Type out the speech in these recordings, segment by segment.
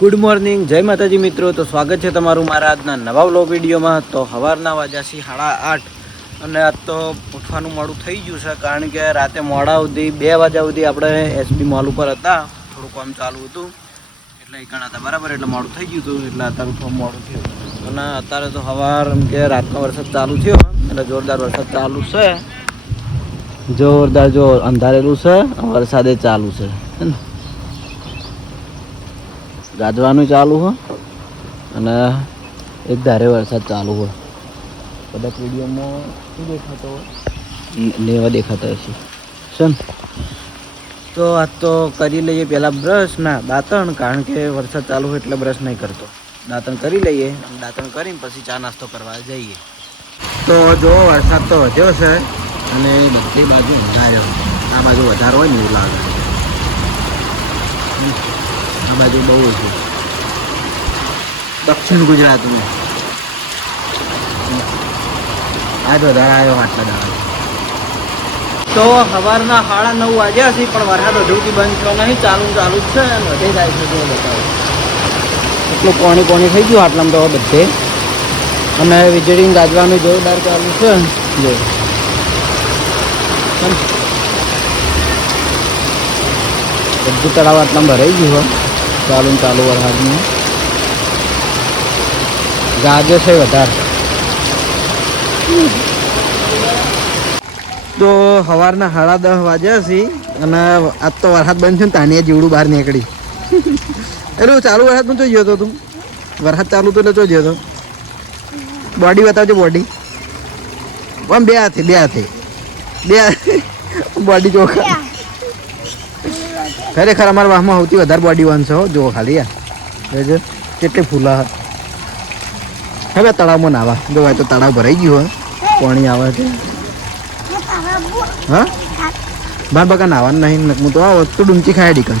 Good morning, જય માતાજી મિત્રો. તો સ્વાગત છે તમારું મારા આજના નવા વ્લોગ વિડીયોમાં. તો સવારના વાગ્યા છે 8:30 અને આજ તો ઉઠવાનું મોડું થઈ ગયું છે, કારણ કે રાતે મોડા સુધી 2 વાગ્યા સુધી આપણે એસબી મોલ ઉપર હતા. થોડું કામ ચાલુ હતું એટલે એકણ હતા બરાબર, એટલે મોડું થઈ ગયું હતું, એટલે અત્યારે થોડું મોડું થયું. અને અત્યારે તો સવાર એમ કે રાતનો વરસાદ ચાલુ થયો, એટલે જોરદાર વરસાદ ચાલુ છે. જોરદાર જો અંધારેલું છે, વરસાદે ચાલુ છે ને, ગાજવાનું ચાલુ હોય અને એક ધારે વરસાદ ચાલુ હોય. કદાચ વિડીયોમાં શું દેખાતો હોય, લેવા દેખાતા હશે છે ને. તો આજ તો કરી લઈએ પહેલાં બ્રશ ના દાંતણ, કારણ કે વરસાદ ચાલુ હોય એટલે બ્રશ નહીં કરતો. દાંતણ કરી લઈએ, દાંતણ કરીને પછી ચા નાસ્તો કરવા જઈએ. તો જો વરસાદ તો વધ્યો છે અને બધી બાજુ અંધાર્યો. આ બાજુ વધારે હોય ને એવું લાગે, આ બાજુ બહુ છે દક્ષિણ ગુજરાતમાં. આજ વધારે આવ્યો આટલા દાડા. તો સવારના 9:30 વાગ્યા છે, પણ વરસાદ હજુથી બંધ થયો નહીં, ચાલુ જ છે અને વધે જાય છે. જો બતાવો એટલું પાણી થઈ ગયું આટલામાં તો બધે, અને વીજળી ગાજવાનું જોરદાર ચાલુ છે. જો બધું તળાવ આટલામાં ભરાઈ ગયું હોય ચાલુ વરસાદનું. ગાજે છે વધારે. તો સવારના 10:30 વાગ્યા છે અને આજ તો વરસાદ બંધ છે ને તાનિયા જીવડું બહાર નીકળી. એટલે ચાલુ વરસાદમાં જોઈ ગયો હતો તું? વરસાદ ચાલુ તો એટલે જો ગયો હતો. બોડી બતાવજો, બોડી આમ બે હાથે બોડી ચોખા. ખરેખર અમારા વાહમાં સૌથી વધારે બોડી વાંચો હો. જુઓ ખાલી યાર કેટલી ફૂલા હવે તળાવમાં નાવા. જો તો તળાવ ભરાઈ ગયું હોય, પાણી આવે છે. હા ભાઈ બકા નાવાનું નહીં, હું તો આવો તું ડુમચી ખાય ડીકન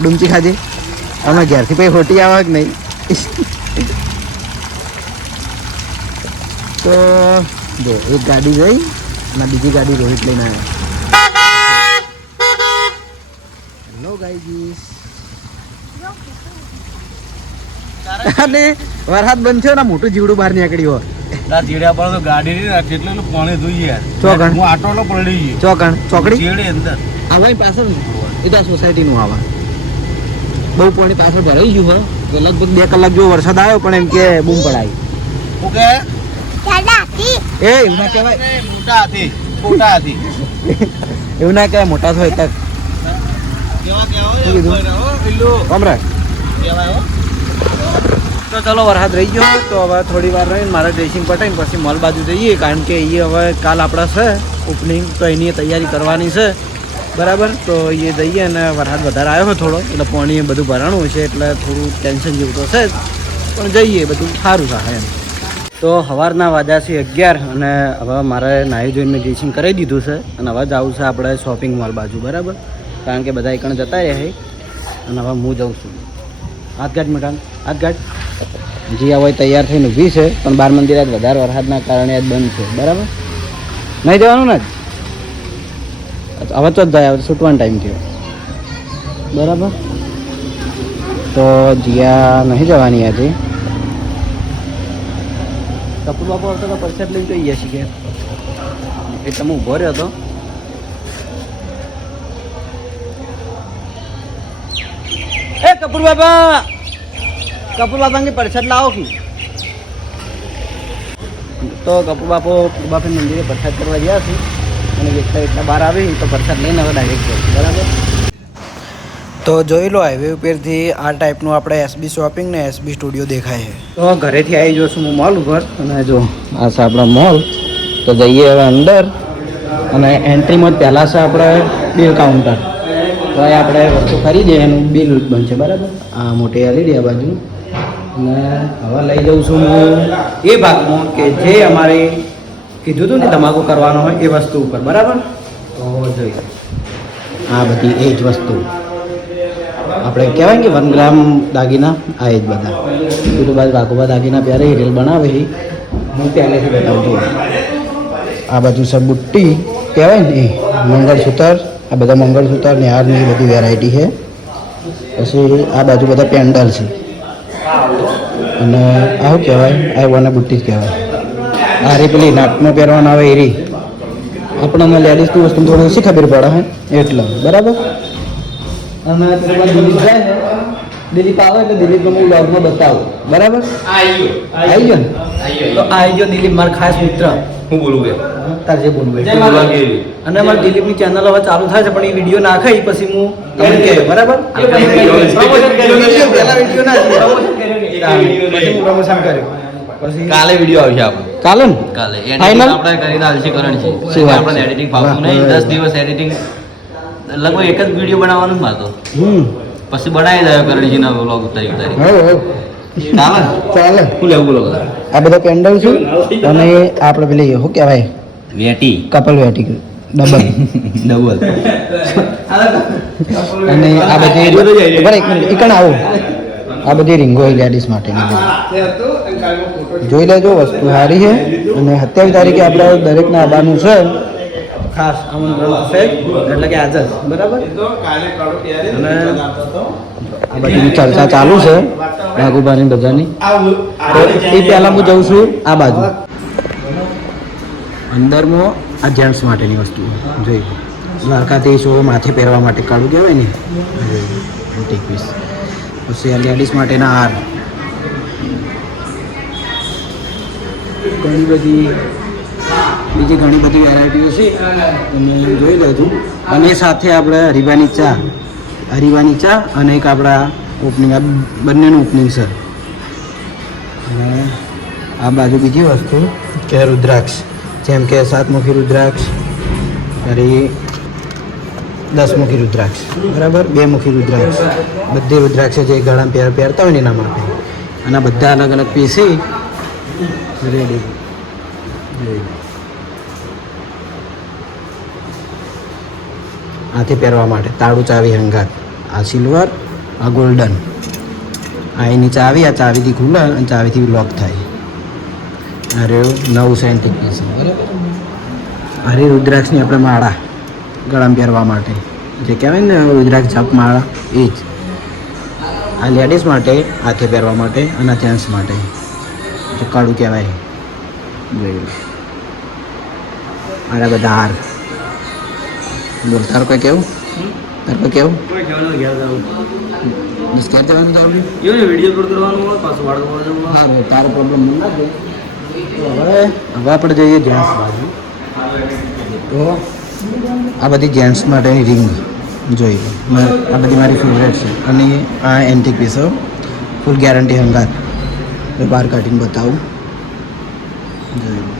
ડુમચી ખાજે. અમે ઘેરથી પછી ખોટી આવે કે નહીં. તો જો એક ગાડી જઈ અને બીજી ગાડી રોહિત લઈને આવ્યા. Hello guys. અને વરસાદ બંધ થયો ને મોટું જીવડું બહાર નીકળ્યું હોય. જીડ્યા પર તો ગાડી નહીં રાખી, એટલું પાણી જોઈએ. ચોકણ હું આટો પડી ગઈ ચોકડી જીડે અંદર આવા પાછળ એ તો સોસાયટીનું આવા બહુ પાણી પાછળ ભરાઈ ગયું હોય. તો લગભગ 2 કલાક જેવો વરસાદ આવ્યો, પણ એમ કે બૂમ પડાય. ઓકે એ એવું ના કહેવાય, મોટા હાથી એવું ના કહેવાય, મોટા થાય તક તો ચલો વરસાદ રહી ગયો. તો હવે થોડી વાર રહીને મારે ડ્રેસિંગ પટાઈને પછી મોલ બાજુ જઈએ, કારણ કે એ હવે કાલ આપણા છે ઓપનિંગ, તો એની તૈયારી કરવાની છે બરાબર. તો એ જઈએ અને વરસાદ વધારે આવ્યો હોય થોડો, એટલે પાણી બધું ભરાણું છે, એટલે થોડું ટેન્શન જેવું તો છે જ, પણ જઈએ બધું સારું થાય એમ. તો સવારના વાગ્યા છે 11 અને હવે મારે નાહી જોઈને ડ્રેસિંગ કરી દીધું છે અને હવે જવું છે આપણે શોપિંગ મોલ બાજુ બરાબર, કારણ કે બધા એકણ જતા રહ્યા અને હવે હું જાઉં છું. હાથગાઢ મેટાન હાથગાઢ જીયા હોય તૈયાર થઈને ઊભી છે, પણ બાર મંદિર આજ વધારે વરસાદના કારણે આજ બંધ છે બરાબર. નહીં જવાનું ને હવે તો જ જાય, હવે છૂટવાનો ટાઈમ થયો બરાબર. તો જીયા નહીં જવાની આજે. કપૂર બાપુ આવતો તો પરસાદ લઈને જઈએ છીએ એટલે હું ઊભો રહ્યો હતો. એ કપૂર બાપાની પરસાદ લાવો કે. તો કપૂર બાપા મંદિરે પરસાદ કરવા ગયા છે અને એટલા બહાર આવી તો પરસાદ લઈને હવે ડાયરેક્ટ જશે બરાબર. તો જોઈ લો હાઈવે ઉપરથી આ ટાઈપનું આપણે એસબી શોપિંગ ને એસબી સ્ટુડિયો દેખાય છે. તો ઘરેથી આવી જશું હું મોલ ઉપર, અને જો આ છે આપણો મોલ. તો જઈએ હવે અંદર અને એન્ટ્રીમાં જ પહેલાં છે આપણે બિલ કાઉન્ટર. તો એ આપણે વસ્તુ ખરીદીએ એનું બિલ બનશે બરાબર. આ મોટી એલઈડી આ બાજુ. અને હવે લઈ જાઉં છું હું એ ભાગમાં કે જે અમારે કીધું હતું ને ધમાકો કરવાનો હોય એ વસ્તુ ઉપર બરાબર. તો જોઈએ આ બધી એ જ વસ્તુ આપણે કહેવાય કે 1 ગ્રામ દાગીના, આ એ જ બધા બીજું બાદ વાઘોબા દાગીના પહેરે રીલ બનાવે એ હું પહેલેથી બતાવજો. આ બાજુ છે બુટ્ટી કહેવાય ને એ મંગળસૂત્ર, આ બધા મંગળસૂત્ર ને હારની બધી વેરાયટી છે. પછી આ બાજુ બધા પેન્ડલ છે અને આ શું કહેવાય આ વને બુટ્ટી જ કહેવાય. આ રી પેલી નાકમાં પહેરવાનું આવે એ રી આપણને લેડીઝની વસ્તુ થોડી ઓછી ખબર પડે હે એટલે બરાબર. અને પેલા દિલીપ જાય ને દિલીપ આવે એટલે દિલીપને હું વ્લોગમાં બતાવું બરાબર. આવી ગયો ને તો આવી ગયો દિલીપ મારો ખાસ મિત્ર. હું બોલું કે તાર જે બોલવું હોય. અને અમારી દિલીપની ચેનલ હવે ચાલુ થાય છે પણ એ વિડીયો નાખે એ પછી હું તમને કહે બરાબર. પહેલા વિડીયો ના પછી પ્રમોશન કર્યું પછી કાલે વિડીયો આવશે આપણે. કાલે ને કાલે Final? આપણે કરીને આલસી કરણ છે. શું વાત આપણે છે? એડિટિંગ ફાવતું નહીં. વાહ. 10 દિવસ એડિટિંગ લગભગ એક જ વિડીયો બનાવવાનું જ મારતો. પછી બનાવી દે કરણજીના વ્લોગ ઉતારી ઉતારી. ચાલે ચાલે શું લેવું બોલો આ બધા પેન્ડલ છે અને આપણે પેલી શું કહેવાય વેટી કપલ વેટી ડબલ ડબલ અને આ બધી બરાબર એક મિનિટ એકણ આવું આ બધી રીંગો લેડીઝ માટેની બધી. જોઈ લેજો વસ્તુ સારી છે અને 27 તારીખે આપણે દરેકને આવવાનું છે ખાસ આમંત્રણ છે એટલે કે આજે જ બરાબર. અને આ બધીની ચર્ચા ચાલુ છે વાઘુબાની બધાની. તો એ પહેલાં હું જઉં છું આ બાજુ અંદરમાં આ જેન્ટ્સ માટેની વસ્તુ જોઈ દ્વારકાધીશ માથે પહેરવા માટે કાળું કહેવાય ને એક પીસ. પછી આ લેડીઝ માટેના હાર ઘણી બધી બીજી ઘણી બધી વેરાયટીઓ છે તમે જોઈ લેજો. અને સાથે આપણે હરીવાની ચા અને એક આપણા ઓપનિંગ આ બંનેનું ઓપનિંગ છે. અને આ બાજુ બીજી વસ્તુ કે રુદ્રાક્ષ જેમ કે 7 મુખી રુદ્રાક્ષ ફરી 10 મુખી રુદ્રાક્ષ બરાબર 2 મુખી રુદ્રાક્ષ બધી રુદ્રાક્ષ જે ગળામાં પહેરતા હોય ને એના માટે. અને બધા અલગ અલગ પીસી રેડી હાથે પહેરવા માટે તાળું ચાવી હંગાત. આ સિલ્વર આ ગોલ્ડન આ એની ચાવી આ ચાવીથી ખુલે અને ચાવીથી લોક થાય. અરે 9 સેન્ટિક પીસ બરાબર. અરે રુદ્રાક્ષની આપણે માળા ગળામાં પહેરવા માટે જે કહેવાય ને રુદ્રાક્ષ જપ માળા એ જ. આ લેડીઝ માટે હાથે પહેરવા માટે અને આ જેન્ટ્સ માટે જે કાળું કહેવાય જોઈ લો. આના બધા હાર બોલ તાર કોઈ કેવું તાર કોઈ કેવું ઘેર જવાનું જવાનું વિડીયો અપલોડ કરવાનું હોય પાછું વાળવાનું હા તારો પ્રોબ્લેમ ના દે. હવે આપણે જઈએ જેન્ટ્સ બાજુ. તો આ બધી જેન્ટ્સ માટેની રિંગ જોઈ લો. આ બધી મારી ફેવરેટ છે. અને આ એન્ટિક પીસો ફૂલ ગેરંટી હંગાત બહાર કાઢીને બતાવું જોઈ લો.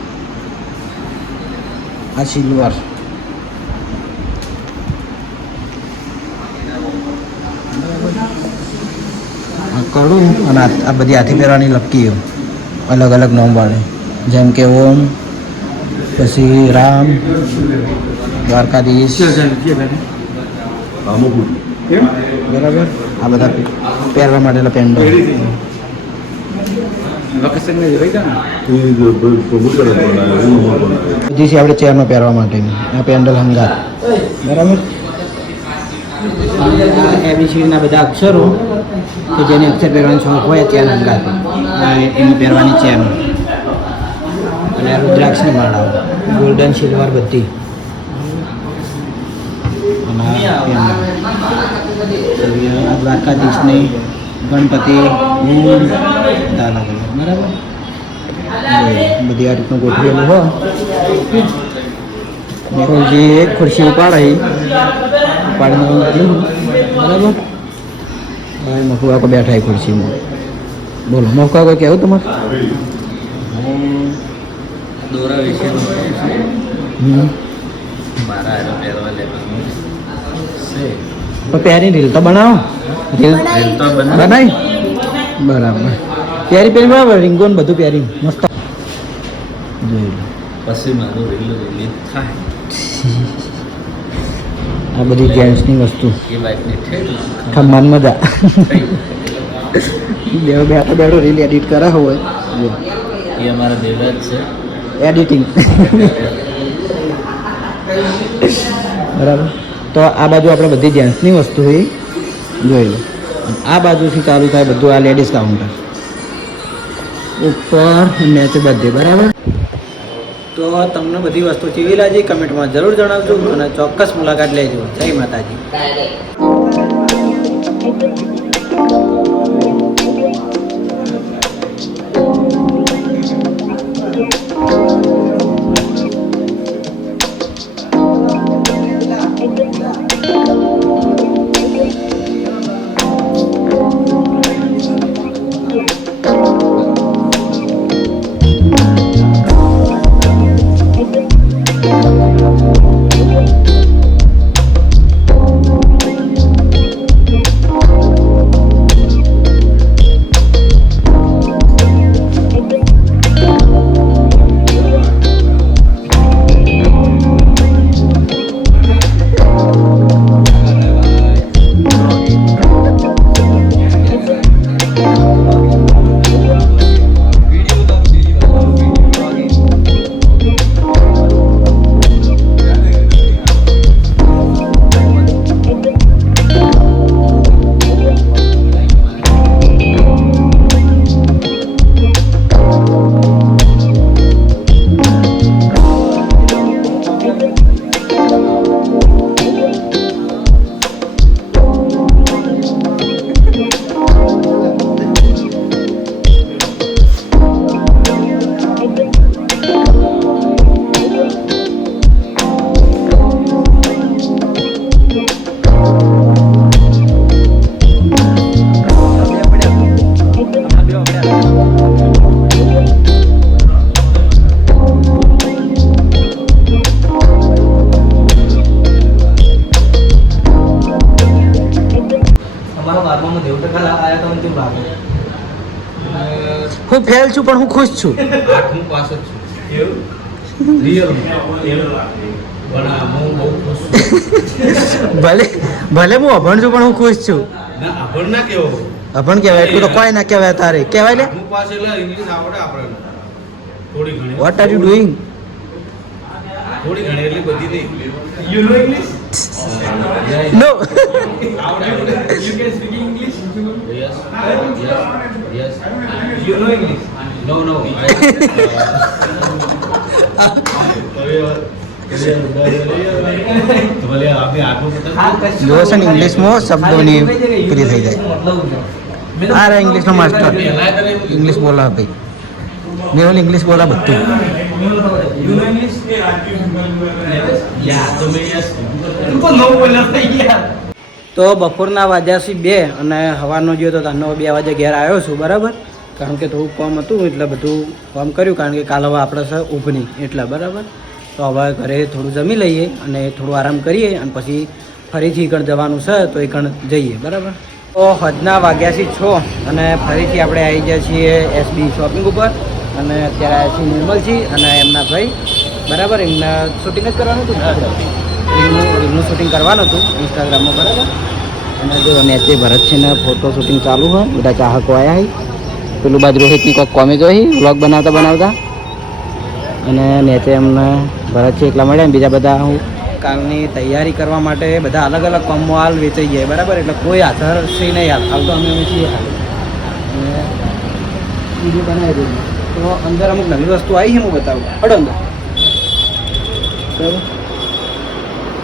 આ સિલ્વર કડું અને આ બધી હાથી પહેરવાની લપકીઓ અલગ અલગ નામ વાળે જેમ કે ઓમ પછી રામ દ્વારકાધીશ બરાબર. આ બધા પહેરવા માટેલા પેન્ડો બધી છે આપણે ચેરમાં પહેરવા માટેની આ પેન્ડલ હંગાત બરાબર. એબીસીડીના બધા અક્ષરો કે જેને અક્ષર પહેરવાનો શોખ હોય ચેન હંગાત એની પહેરવાની ચેન. અને રુદ્રાક્ષની માળાઓ ગોલ્ડન સિલ્વર બધી. અને આ દ્વારકાધીશની ગણપતિ બરાબર બધી આ રીતનું ગોઠવેલું હોય. જે એક ખુરશી ઉપાડે ઉપાડીને બરાબર. મફુઆ કો બેઠા ખુરશીમાં. બોલો મફુઆ કોઈ કહેવું તમારે? દોરા વિશે મારા તો પ્યારી રીલ તો બનાવો. રીલ બનાવી બરાબર. પ્યારી પહેરી બરાબર રીંગો ને બધું પ્યારી મસ્ત જોઈ લો. પછી મારું રીલ થાય. આ બધી જેન્ટ્સની વસ્તુ એ વાઈફની ઠેક ખમ્માન મજા બેઠો બેઠો રીલ એડિટ કરા હોય એ અમારા દેવરાજ છે એડિટિંગ બરાબર. તો આ બાજુ આપણે બધી જેન્ટ્સની વસ્તુ જોઈ લો. આ બાજુથી ચાલુ થાય બધું આ લેડીઝ કાઉન્ટર ઉપર મેચ બધે બરાબર. તો તમને બધી વસ્તુ કેવી લાગી કમેન્ટમાં જરૂર જણાવજો અને ચોક્કસ મુલાકાત લેજો. જય માતાજી. હું ફેલ છું પણ હું ખુશ છું. હું પાસ જ છું. એવું રિયલ ભલે હું અભણ છું પણ હું ખુશ છું. ના અભણ ના કેવો અભણ કહેવાય એટલું તો કોઈ ના કહેવાય તારે કહેવાય લે. હું પાસ એટલે ઇંગ્લિશ આવડે આપણે થોડી ઘણી. What are you doing? થોડી ઘણી એટલી બધી નહીં. You know English? નો. આવડે you can speak English? Yes yes you know English? No no. જો છે ને ઇંગ્લિશમાં શબ્દોની પૂરી થઈ જાય. આ રે ઇંગ્લિશનો માસ્ટર ઇંગ્લિશ બોલા ભાઈ. મેં ઇંગ્લિશ બોલા બધું. તો બપોરના વાગ્યા છે 2 અને સવારનો ગયો તો તારનો 2 વાગે ઘેર આવ્યો છું બરાબર. કારણ કે થોડું કામ હતું એટલે બધું કામ કર્યું કારણ કે કાલ હવે આપણે છે ઉભની એટલા બરાબર. તો હવે ઘરે થોડું જમી લઈએ અને થોડું આરામ કરીએ અને પછી ફરીથી કણ જવાનું છે તો એ કણ જઈએ બરાબર. તો હજના વાગ્યા છે 6 અને ફરીથી આપણે આવી ગયા છીએ એસબી શોપિંગ ઉપર અને અત્યારે આવ્યા છીએ નિર્મલજી અને એમના ભાઈ બરાબર. એમને શૂટિંગ જ કરવાનું હતું રીલનું શૂટિંગ કરવાનું હતું ઇન્સ્ટાગ્રામમાં બરાબર. અને જો નેચે ભરત છે ને ફોટો શૂટિંગ ચાલુ હોય બધા ચાહકો આવ્યા હોય. પેલું બાજુ રોહિતની કોઈક કોમેજ હોય વ્લોગ બનાવતા અને નેચે એમને ભરત છે એકલા મળ્યા. બીજા બધા હું કાલની તૈયારી કરવા માટે બધા અલગ અલગ કોમમાં હાલ વેચાઈ જાય બરાબર. એટલે કોઈ આધાર છે નહીં હાલ તો અમે છીએ હાલ અને બીજું બનાવી દઈએ. તો અંદર અમુક નવી વસ્તુ આવી છે હું બતાવું હડો અંદર બરાબર.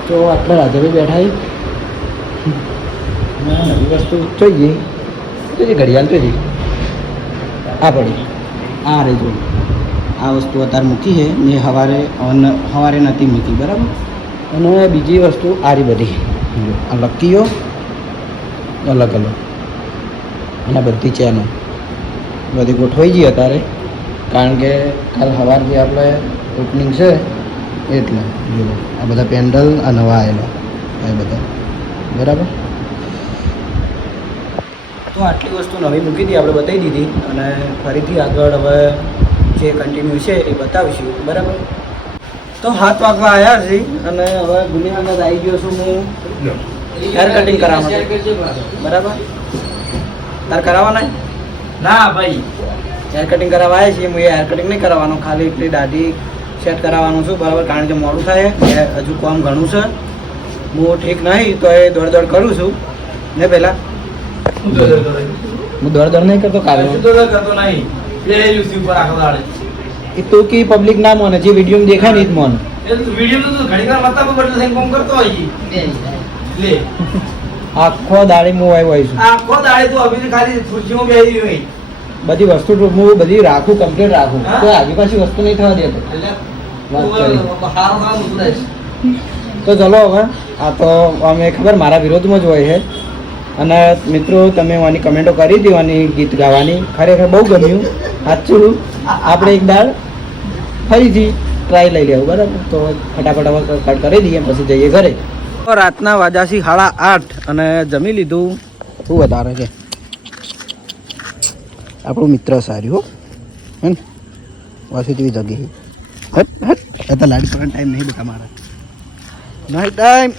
તો આટલા રાજાભાઈ બેઠા નવી વસ્તુ જોઈ જઈએ તો જે ઘડિયાળ તો જઈએ આ પડી આ રહી જોઈ આ વસ્તુ અત્યારે મૂકી છે મેં સવારે નથી મૂકી બરાબર. અને બીજી વસ્તુ આરી બધી આ લક્કીઓ અલગ અલગ અને બધી ચેનો બધી ગોઠવાઈ ગઈ અત્યારે કારણ કે કાલ સવાર જે આપણે ઓપનિંગ છે એટલે જુઓ આ બધા પેન્ડલ આ નવા આવેલા એ બધા બરાબર. તો આટલી વસ્તુ નવી મૂકી હતી આપણે બતાવી દીધી અને ફરીથી આગળ હવે જે કન્ટિન્યુ છે એ બતાવીશું બરાબર. તો 7 વાગવા આવ્યા છે અને હવે ગુનેગાર આવી ગયો છું હું હેર કટિંગ કરાવવા બરાબર. તાર કરાવવાના ના ભાઈ હેર કટિંગ કરાવવા આવ્યા છીએ. હું એ હેર કટિંગ નહીં કરાવવાનું ખાલી એટલી દાઢી સેટ કરાવવાનું છું બરાબર. કારણ કે મોડું થાય હજુ કામ ઘણું છે. હું ઠીક નહીં તો એ દોડ કરું છું ને પહેલાં હું તો કરતો નહીં. હું દોડ નહીં કરતો કાલે હું તો કરતો નહીં. એ યુસી ઉપર આખો દાડે. એ તું કી પબ્લિક ના મોને જે વિડીયો દેખાય ને એ જ મોને એ તો વિડીયો તો ઘણી વાર મતા પર બદલે થઈને કામ કરતો હોય છે. લે આખો દાડી હું આવ્યો છું આખો દાડે તું અભી ખાલી ખુરશીમાં બેસી હોય. બધી વસ્તુ હું બધી રાખું કમ્પ્લીટ રાખું હા? કોઈ આગી પાછી વસ્તુ નહીં થવા દેતો એટલે વાત કરી. હારો કામ ઉતરે છે. તો ચલો હવે આ તો અમે ખબર મારા વિરોધમાં જ હોય છે અને મિત્રો તમે આની કમેન્ટો કરી દેવાની ગીત ગાવાની ખરેખર બહુ ગમ્યું સાચું આપણે એક દાડ ફરીથી ટ્રાય લઈ લેવું બરાબર તો ફટાફટ હવે કટ કરી દઈએ પછી જઈએ ઘરે રાતના વાજાસી 8:30 અને જમી લીધું શું વધારે છે આપણું મિત્ર સારું હો હે ને વાસી જેવી જગી હટ હટ એ તો લાડ પર ટાઈમ નહીં બેટા મારા નાઇટ ટાઈમ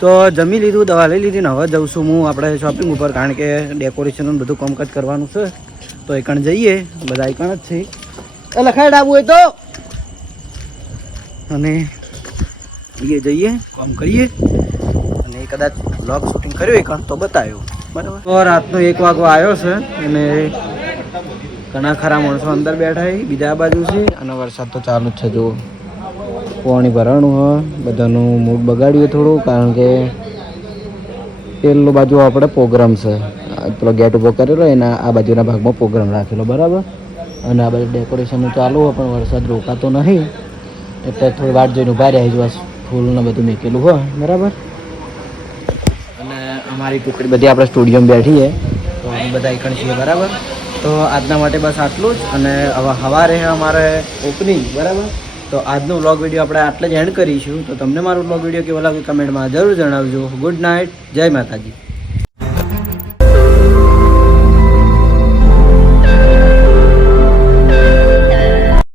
તો જમી લીધું દવા લઈ લીધી ને હવે જઉં છું હું આપણે શોપિંગ ઉપર કારણ કે ડેકોરેશનનું બધું કામકાજ કરવાનું છે તો એકણ જઈએ બધા એકણ જ છે એ લખાય ડાબુ હોય તો અને એ જઈએ કામ કરીએ અને કદાચ વ્લોગ શૂટિંગ કર્યો એકણ તો બતાવ્યો બરાબર તો રાતનો 1 વાગો આવ્યો છે અને ઘણા ખરા માણસો અંદર બેઠા છે બીજા બાજુ છે અને વરસાદ તો ચાલુ જ છે જો પાણી ભરાણું હોય બધાનું મૂડ બગાડ્યું થોડું કારણ કે પેલું બાજુ આપણે પ્રોગ્રામ છે પેલો ગેટ ઊભો કરેલો એના આ બાજુના ભાગમાં પ્રોગ્રામ રાખેલો બરાબર અને આ બાજુ ડેકોરેશનનું ચાલુ હોય પણ વરસાદ રોકાતો નહીં એટલે થોડી વાટ જોઈને ઊભા રહ્યા જો ફૂલને બધું મૂકેલું હોય બરાબર અને અમારી ટુકડી બધી આપણે સ્ટુડિયોમાં બેઠી છે તો અમે બધા એકણ છીએ બરાબર તો આજના માટે બસ આટલું જ અને હવે સવારે અમારે ઓપનિંગ બરાબર તો આજનો વ્લોગ વિડીયો આપણે આટલે જ એન્ડ કરીશું તો તમને મારો વ્લોગ વિડીયો કેવો લાગે કમેન્ટમાં જરૂર જણાવજો ગુડ નાઇટ જય માતાજી